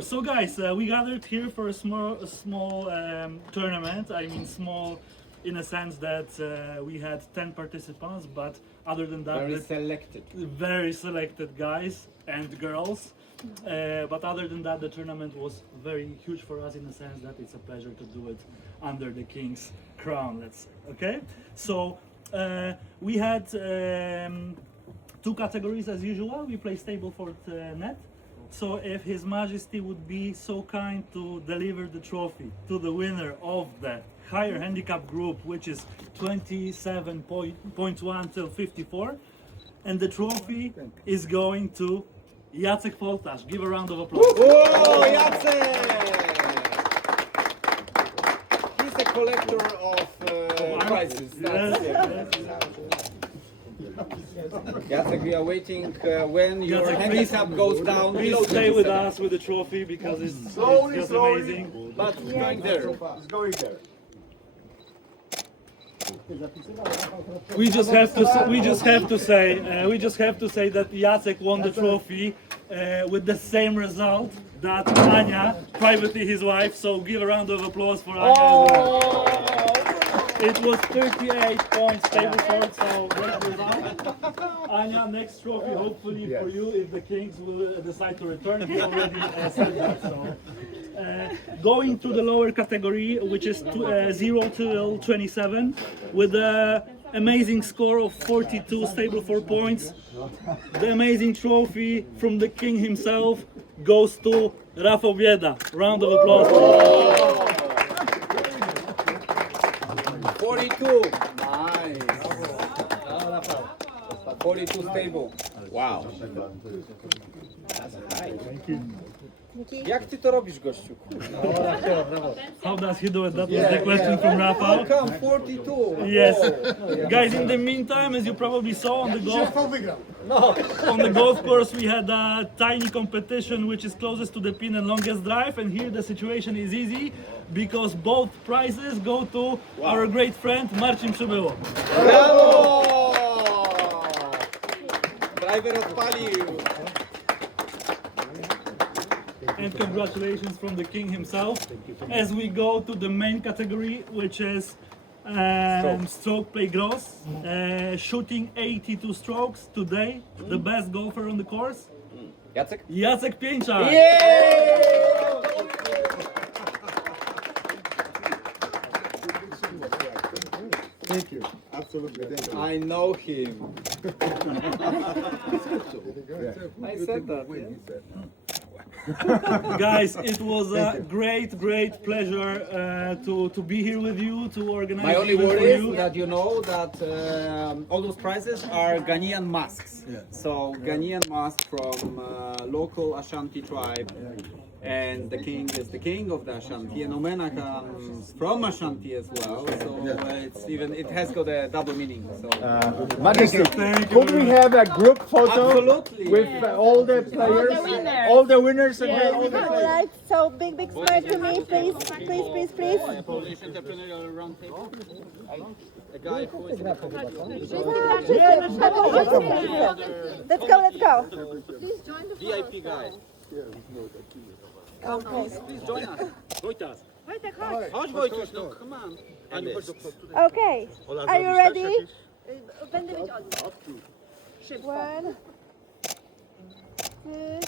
So guys, we gathered here for a small tournament. I mean small in a sense that we had 10 participants, but other than that, very selected guys and girls. But other than that, the tournament was very huge for us in the sense that it's a pleasure to do it under the King's crown, let's say. Okay, so we had 2 categories as usual. We play Stableford net. So if His Majesty would be so kind to deliver the trophy to the winner of the higher handicap group, which is 27.1 till 54, and the trophy is going to Jacek Poltasz. Give a round of applause. Oh, Jacek! He's a collector of prizes. Jacek, we are waiting when your Jacek, handicap goes down. Please stay with us with the trophy because it's just amazing. But it's going there. It's going there. We just have to say that Jacek won the trophy with the same result that Ania, privately his wife. So give a round of applause for Ania. It was 38 points Stableford, so great result. Anya, next trophy hopefully for you if the Kings will decide to return. He already said that. So, going to the lower category, which is 0 till 27, with an amazing score of 42 Stableford points. The amazing trophy from the King himself goes to Rafał Bieda. Round of applause. 42. Nice. 42 stable. Wow. Jak ty to robisz, gościu? How does he do it? That was the question from Rafał. How come 42? Yes. Guys, in the meantime, as you probably saw on the golf course, we had a tiny competition which is closest to the pin and longest drive, and here the situation is easy because both prizes go to our great friend Marcin Przybyło. Brawo! Driver odpalił. And congratulations from the King himself. As we go to the main category, which is stroke play gross, shooting 82 strokes today, the best golfer on the course, Jacek? Jacek Pieńczak. Thank you. Absolutely. Thank you. I know him. I said that. Guys, it was a great pleasure to be here with you, to organize. My only event for worry you. is that you know that all those prizes are Ghanaian masks. So Ghanaian mask from local Ashanti tribe, and the king is the king of the Ashanti, and Omena comes from Ashanti as well. So it's even it has got a double meaning. So Majesty, Thank you could very we much. have a group photo absolutely with all the players, all the winners, and Yes, all the players? right. So big smile to me, please. Polish entrepreneurial roundtable. A guy who is Let's go. VIP guy. Please join us. Chodź Wojtuś, no come on. Okay. Are you ready? Będę mieć odwrót. 1, 2,